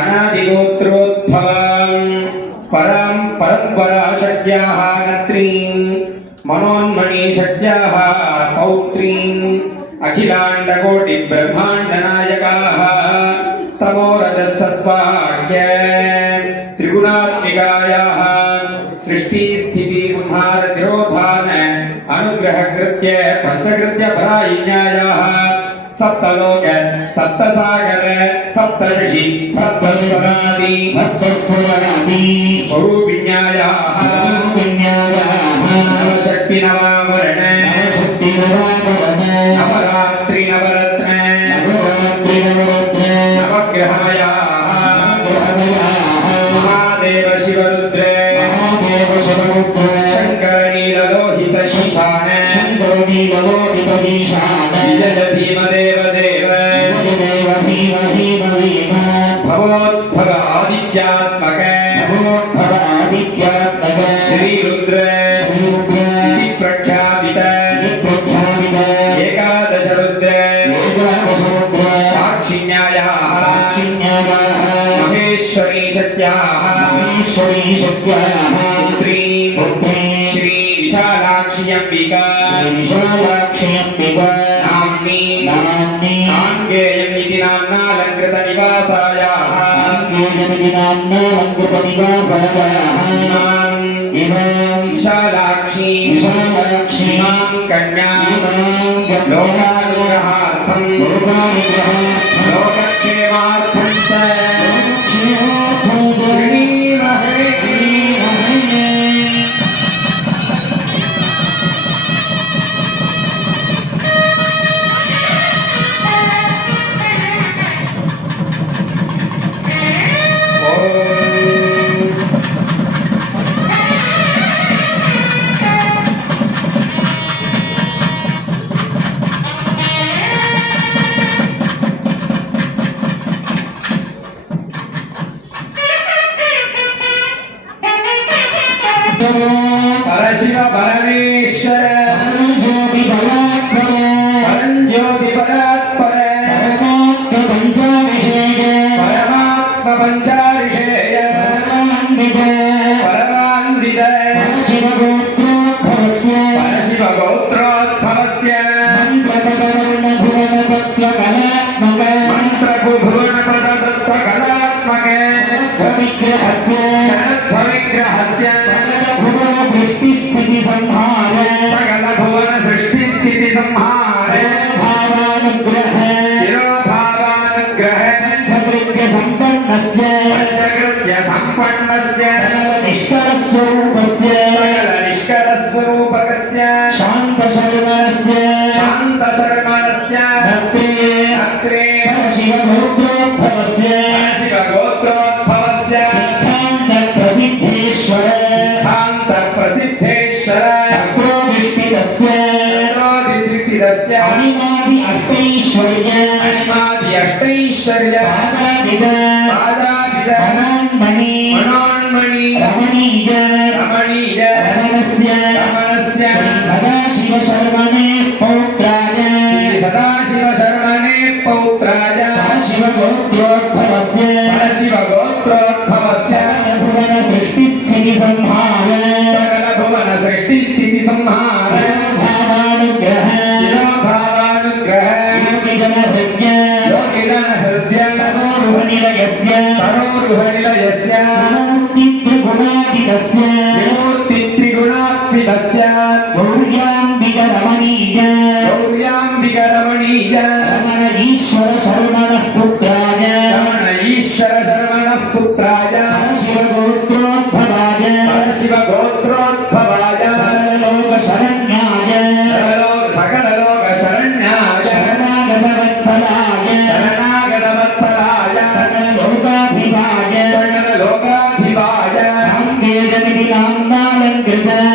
अनादिगोत्रोद्भवां परां परम्पराशक्याः नत्रीं मनोन्मणिशक्याः पौत्रीं अखिलाण्डकोटिब्रह्माण्डनायकाः तमोरजसत्त्वाख्य त्रिगुणात्मिकायाः सृष्टिस्थितिसंहारतिरोधान अनुग्रहकृत्य पञ्चकृत्य परायज्ञायाः सप्तलोक सप्तसागर सप्तऋषि सप्तस्वरादि स्वरूपिण्यायाः नवशक्ति नवावरण नवरात्रि नवरत्न नवग्रहमयाः महादेव शिवरुद्र शंकर नीललोहित शीशान विजय भीमदेव देव भवोद्भव आदित्यात्मक श्रीरुद्र प्रख्यापित एकादश रुद्र साक्षिण्यायाः महेश्वरी शक्त्याः पुत्रीं श्री विशालाक्षी अंबिका नामनीति नाम्नालंकृत निवासायाः विशालाक्षी कन्यां लोकानुग्रहार्थं लोकक्षेमार्थं च परशिव परमेश्वर परंज्योति परात्पर परमात्म पंचारिषेय परमान्वित परशिव गोत्रोद्भवस्य मंत्रभुवन पदतत्त्वकलात्मक विग्रहस्य सृष्टि संहार सकल भुवन सृष्टि स्थिति संहार भावानुग्रह तिरोभावानुग्रह पंचकृत्य संपन्नस्य निष्कर स्वरूपस्य शांत शर्मणस्य अत्रे शिव गोत्रोद्भवस्य सिद्धांत प्रसिद्धेश्वर अनिमादि अष्टैश्वर्य मनोन्मणि रमणीय रमणस्य सदाशिव शर्मणे पौत्राय शिव गोत्रोद्भवस्य भुवन सृष्टि स्थिति संहार भावानुग्रह योगिजन हृदय सरोरुहनिलयस्य विमूर्तित्रिगुणात्मिकस्य गौर्याम्बिक रमणीय रमण ईश्वर शर्मणः पुत्राय शिव गोत्रोद्भवाय सकललोक शरण्याय शरणागतवत्सलाय सकललोकाधिपाय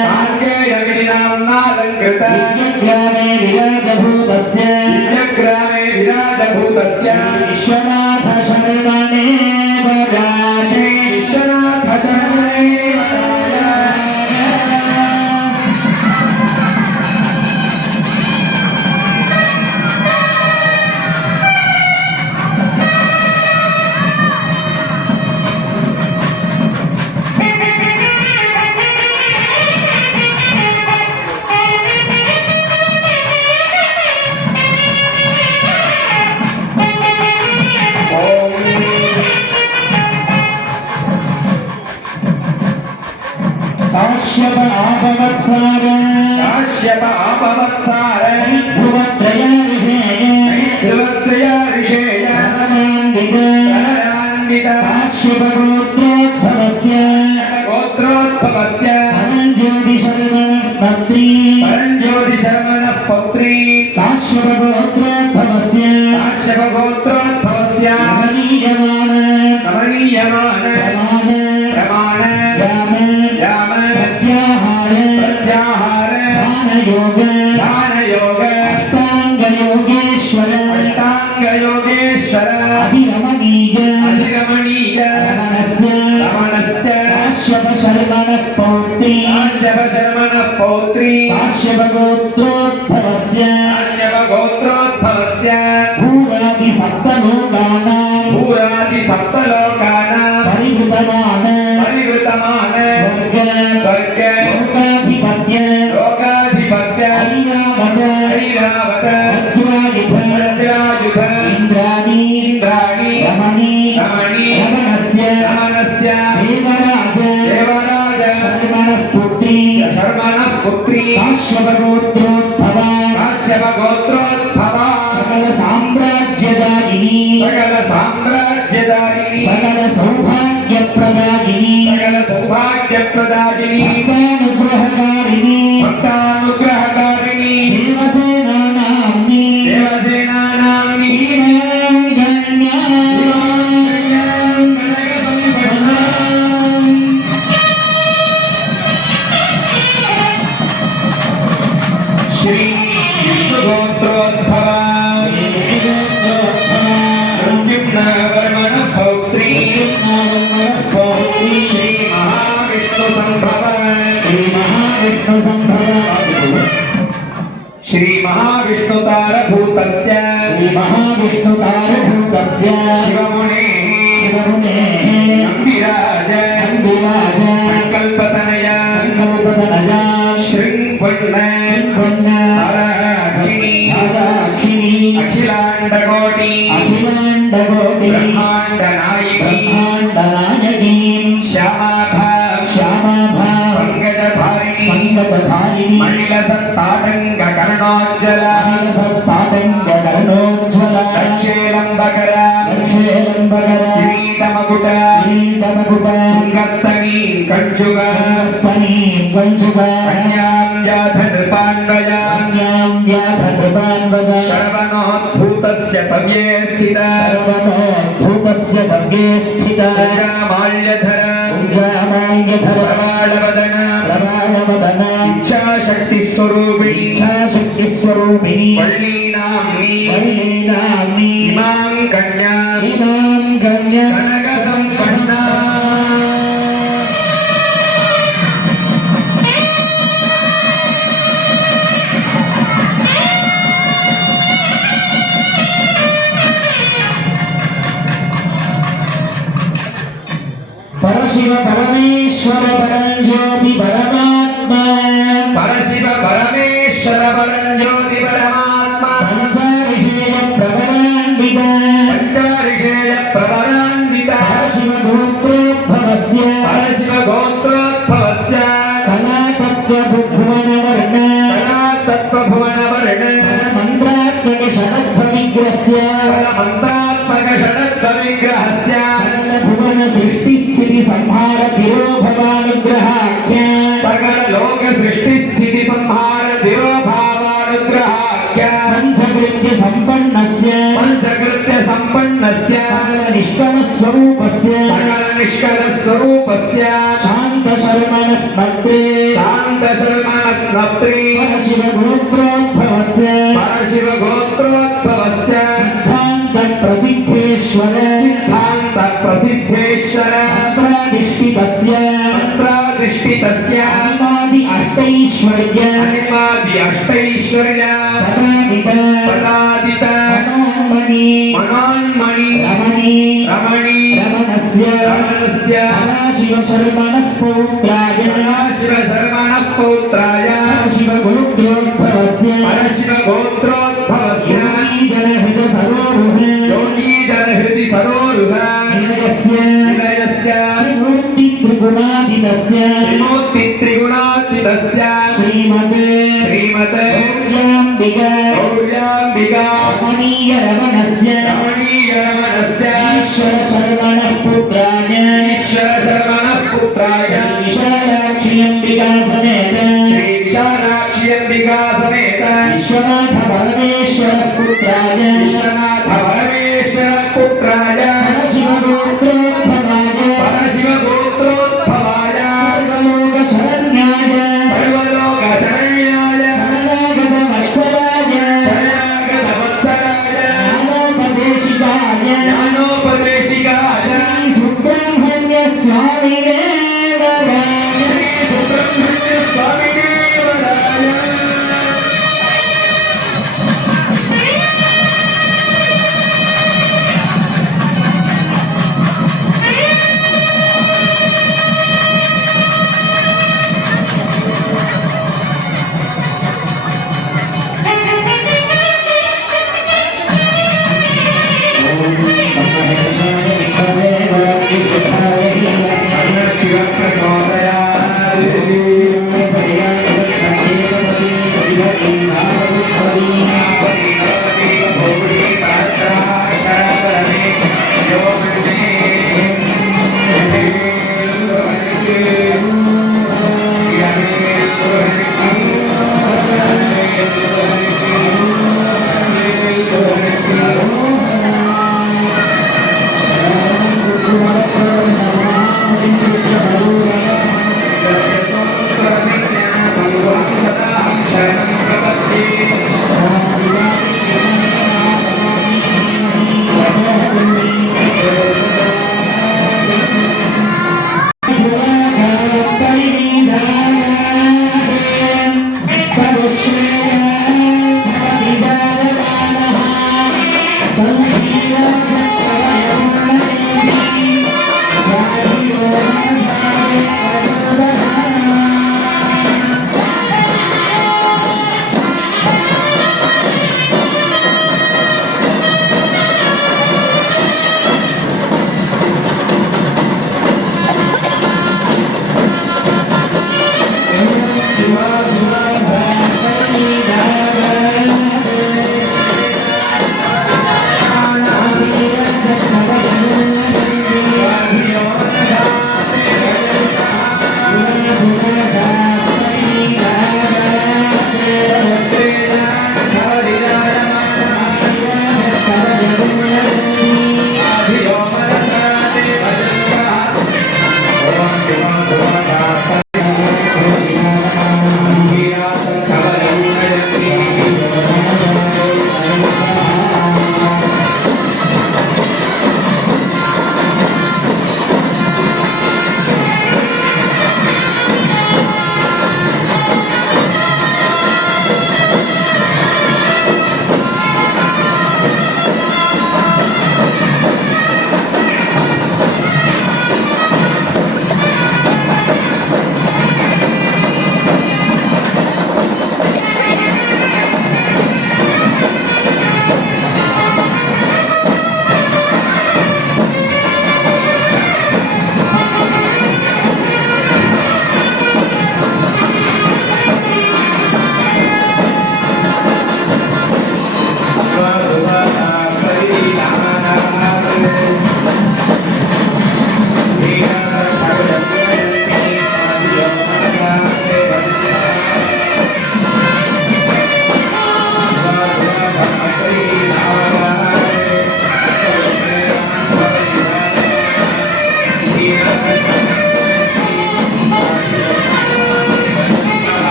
साङ्गेयमिति नाम्नालङ्कृत दिव्यग्रामे विराजभूतस्य विश्वनाथ शर्मणे काश्यप आपवत्सार काश्यप आपवत्सार ध्रुवत्रय ऋषेय ध्रुवत्रय ऋषेय तनयान्वित काश्यप गोत्रोद्भवस्य परञ्ज्योति शर्मणः पौत्री काश्यप गोत्रोद्भवस्य नमनीयमान प्रमाण याम प्रत्याहार ध्यानयोग अष्टाङ्गयोगेश्वर अभिरमणीय रमणस्य काश्यप शर्मणः पौत्री काश्यप गोत्रोद्भवस्य भूरादि सप्तलोकानां परिवृतमान स्वर्ग लोकाधिपत्य ऐरावत वज्रायुध इंद्राणी रमणी रमणस्य देवराज शर्मणः पुत्री काश्यप गोत्रोद्भवा सकल साम्राज्यदायिनी सकल सौभाग्यप्रदायिनी भक्तानुग्रहकारिणी देवसेनानाम्नी इमां गण्यां श्री विष्णुगोत्रोद्भवा प्रद्युम्न पौत्री श्री महाविष्णु संभव श्री महाविष्णुतारभूतस्य शिवमुने नंदिराज संकल्पतनया श्रृंगपन्न साराक्षिणी अखिलांडकोटि ब्रह्मांड नायकी श्यामाभा पंकजधारिणी मणिलसत्ताटंक कर्णोज्ज्वल दक्षेलंबकर किरीटमकुट तुंगस्तनीं कंचुग कन्यां जाथ नृपान्वया शर्वणोद्भूतस्य सव्ये स्थित माल्यधर प्रबालवदन इच्छाशक्तिस्वरूपिणी वल्लीनाम्नी इमां कन्यां कनकसम्पन्ना परशिव परमेश्वर परञ्ज्योति परमात्मा परशिव परमेश्वर परञ्ज्योति परमात्मा पंचाऋषेय प्रवरान्वित परशिव गोत्रोद्भवस्य कलातत्त्वभुवनवर्ण मंत्रात्मक षडत्वविग्रहस्य भुवन सृष्टि स्थिति संहार तिरोभवानुग्रहाख्य सकल लोक सृष्टि स्थिति संहार तिरोभावानुग्रहाख्य पंचकृत्य संपन्नस्य सकल निष्कल स्वरूपस्य शांत शर्मणः पत्रे परशिव गोत्रोद्भवस्य सिद्धांत प्रसिद्धेश्वर प्रादिष्टितस्य अनिमादि अष्टैश्वर्य पदादित मनोन्मणि रमणस्य सदाशिव शर्मणः पौत्राय शिव गोत्रोद्भवस्य योगी जनहृदि सरोरुह विनयस्य विमुक्ति त्रिगुणादिनस्य तस्य श्रीमते श्रीमते गौर्याम्बिका गौर्याम्बिका रमणीयरमणस्य ईश्वर शर्मणः पुत्राय विशालाक्षियम्बिका समेत श्री विशालाक्षी अंबिका समेत विश्वनाथ परमेश्वर पुत्राय विश्वनाथ परमेश्वर पुत्राय शिवगोत्रोद्भवाय परशिव गोत्रोद्भवाय सर्वलोक शरण्याय सर्वलोक शरण्याय शरणागत वत्सलाय शरणागत वत्सलाय ज्ञानोपदेशिकाय ज्ञानोपदेशिकाय सुब्रह्मण्य स्वामिने नमः। सुब्रह्मण्य स्वामी देवराय शिव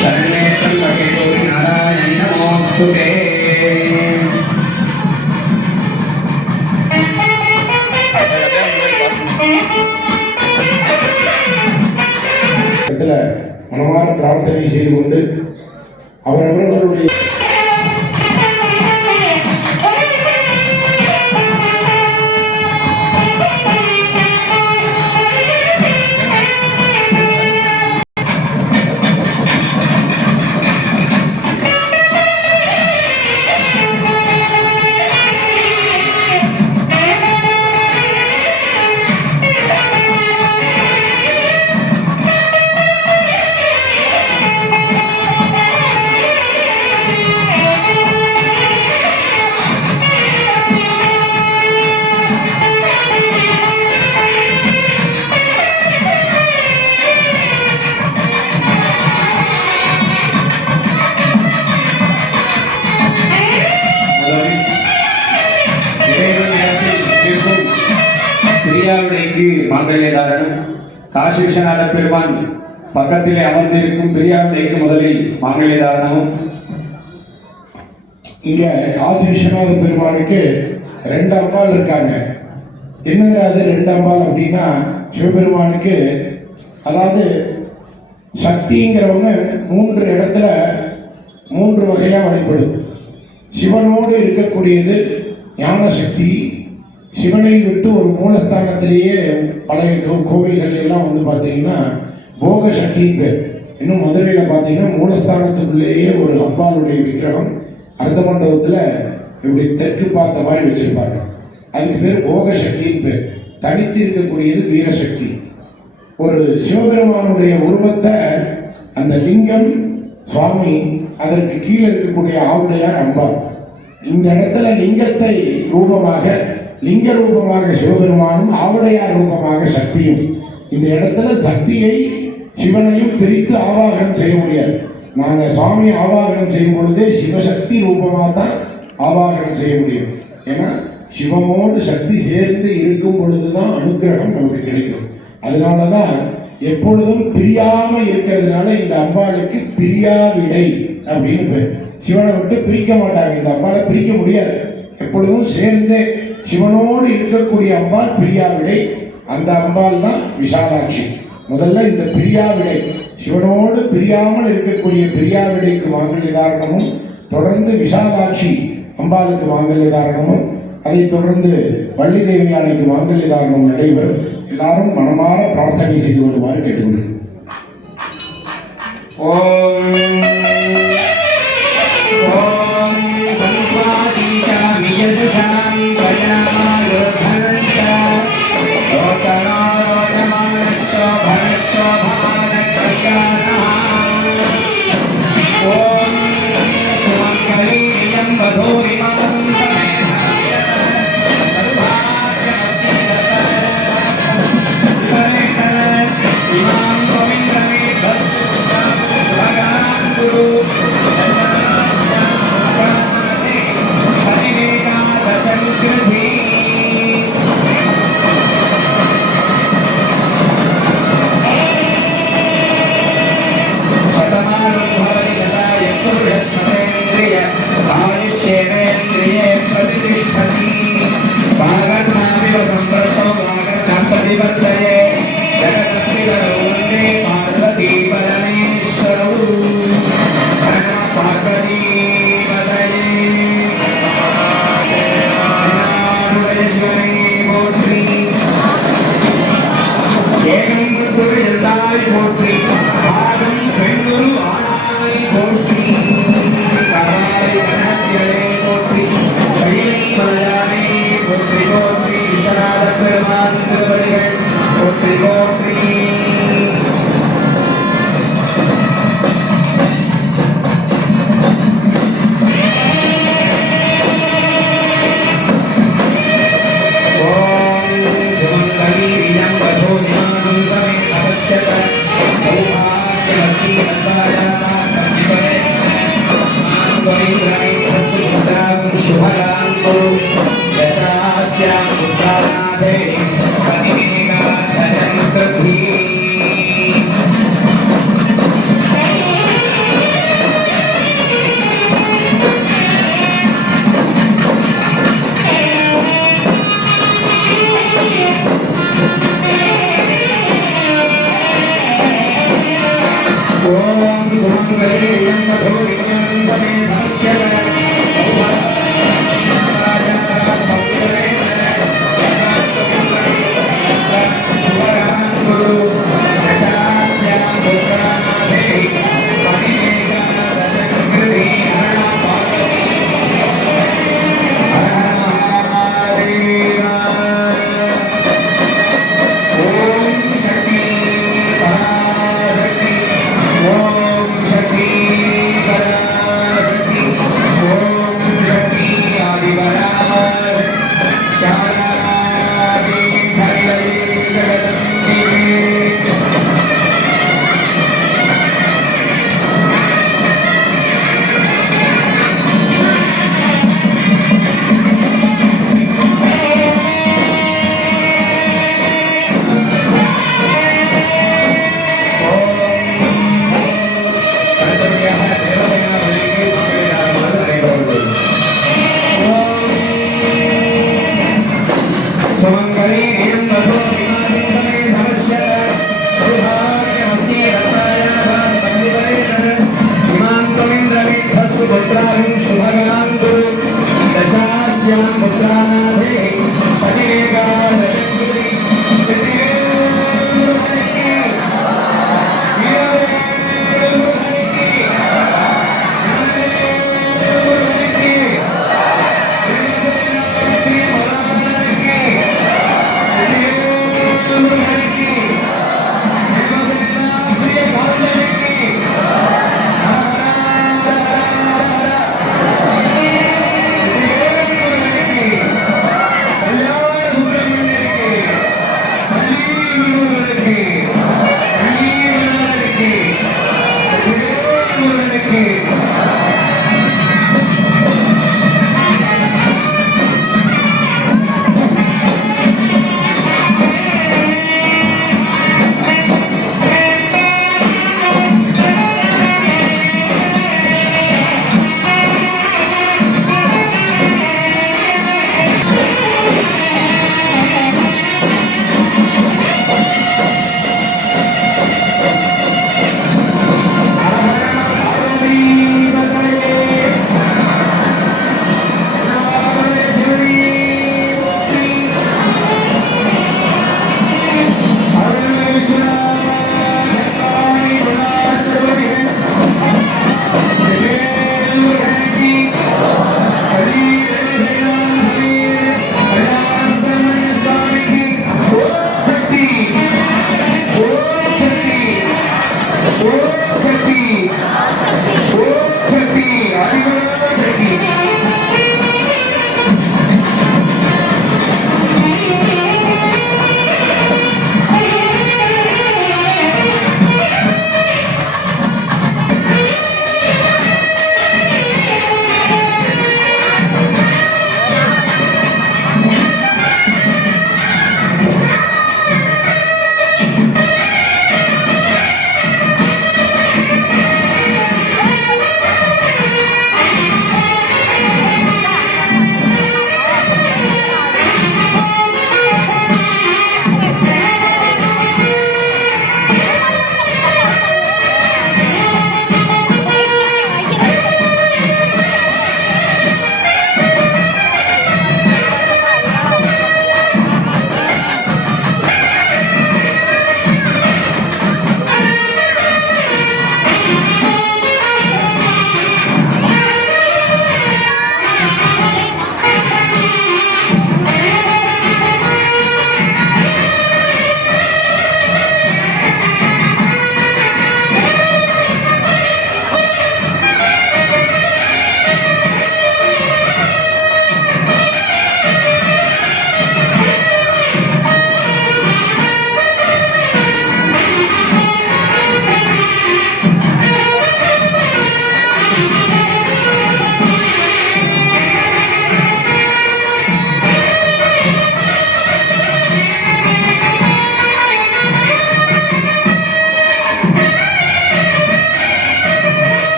शरणे त्र्यंबके गौरी नारायणी तथास्तु ते மனமார பிரார்த்தனை செய்து கொண்டு அவரவர்களுடைய பெரியாருடைக்கு மாங்கல்யதாரனும் காசி விஸ்வநாத பெருமான் பக்கத்திலே அமர்ந்திருக்கும் பெரியாருடைக்கு முதலில் மாங்கல்யதாரணமும். இங்க காசி விஸ்வநாத பெருமானுக்கு 2 அம்பாள் இருக்காங்க. என்னது அது 2 அம்பாள் அப்படின்னா, சிவபெருமானுக்கு அதாவது சக்திங்கிறவங்க 3 இடத்துல 3 வகையா வழிபடும். சிவனோடு இருக்கக்கூடியது ஞான சக்தி. சிவனை விட்டு ஒரு மூலஸ்தானத்திலேயே பழைய கோவில்கள் எல்லாம் வந்து பார்த்தீங்கன்னா போக சக்தின்னு பேர். இன்னும் மதுரையில் பார்த்தீங்கன்னா மூலஸ்தானத்துக்குள்ளேயே ஒரு அம்பாளுடைய விக்கிரகம் அர்த்த மண்டபத்தில் இப்படி தெற்கு பார்த்த மாதிரி வச்சிருப்பாங்க. அதுக்கு பேர் போக சக்தின்னு பேர். தனித்து இருக்கக்கூடியது வீரசக்தி. ஒரு சிவபெருமானுடைய உருவத்தை அந்த லிங்கம் சுவாமி, அதற்கு கீழே இருக்கக்கூடிய ஆவுடையார் அம்பாள். இந்த இடத்துல லிங்கத்தை ரூபமாக, லிங்க ரூபமாக சிவபெருமானும், ஆவுடையார் ரூபமாக சக்தியும். இந்த இடத்துல சக்தியை சிவனையும் பிரித்து ஆவாகனம் செய்ய முடியாது. நாங்கள் சுவாமி ஆவாகனம் செய்யும் பொழுதே சிவசக்தி ரூபமாக தான் ஆவாகனம் செய்ய முடியும். ஏன்னா சிவமோடு சக்தி சேர்ந்து இருக்கும் பொழுதுதான் அனுக்கிரகம் நமக்கு கிடைக்கும். அதனால தான் எப்பொழுதும் பிரியாமல் இருக்கிறதுனால இந்த அம்பாளுக்கு பிரியாவிடை அப்படின்னு பேர். சிவனை விட்டு பிரிக்க மாட்டாங்க. இந்த அம்பாளை பிரிக்க முடியாது. எப்பொழுதும் சேர்ந்தே சிவனோடு இருக்கக்கூடிய அம்பாள் பிரியாவிடை. அந்த அம்பாள் தான் விசாலாட்சி. முதல்ல இந்த பிரியாவிடை, சிவனோடு பிரியாமல் இருக்கக்கூடிய பிரியாவிடைக்கு மாங்கல்ய தாரணமும், தொடர்ந்து விசாலாட்சி அம்பாளுக்கு மாங்கல்ய தாரணமும், அதைத் தொடர்ந்து வள்ளி தேவியானைக்கு மாங்கல்ய தாரணம் நடைபெறும். எல்லாரும் மனமாற பிரார்த்தனை செய்து கொள்ளுமாறு கேட்டுக்கொள்கிறேன். ஓம்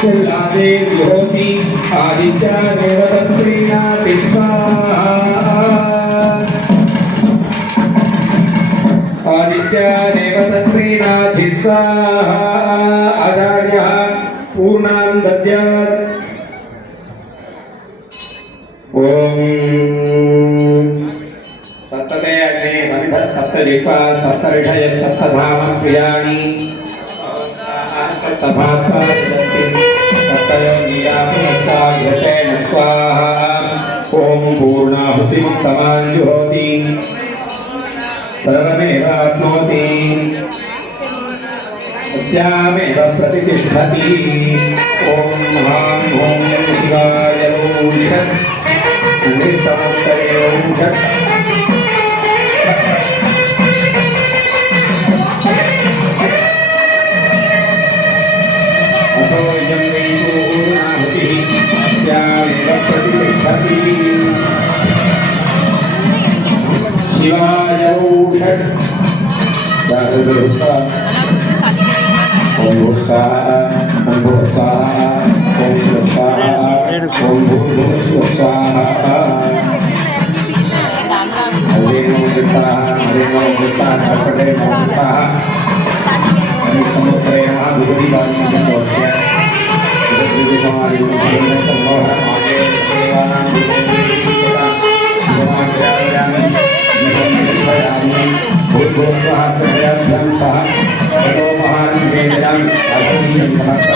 चिल्लादे ज्योति आदित्य देवदत्रीनाति स्वाहा आदित्य देवदत्रीनाति स्वाहा आचार्यः पूर्णां दद्यात् ओम सप्तते अग्ने समिधः सप्तजिह्वा सप्तऋषय सप्तधाम प्रियाणि सप्तभात्वा ददन्ति सप्तयोनिया पुनस्ता घृतेन स्वाहा ओम पूर्णाहुतिं समाजुहोति सर्वमेवाप्नोति तस्यामेव प्रतिष्ठति ओम ह्रां ॐ शिवाय ॐ शिवाय ॐ ओम स्वाहा ओम स्वाहा ओम स्वाहा ओम भूर्भुवः स्वाहा हरे नमः स्वाहा सरस्वते नमः स्वाहा समुद्रे महाभूरि वाणी दोष्य विधि समाधि संबंध संभव मागे देवानां भूर्भुवः स्वाहा सर्वभ्यं स्वाहा ततो महान् वेदनं अग्निं समर्पयामि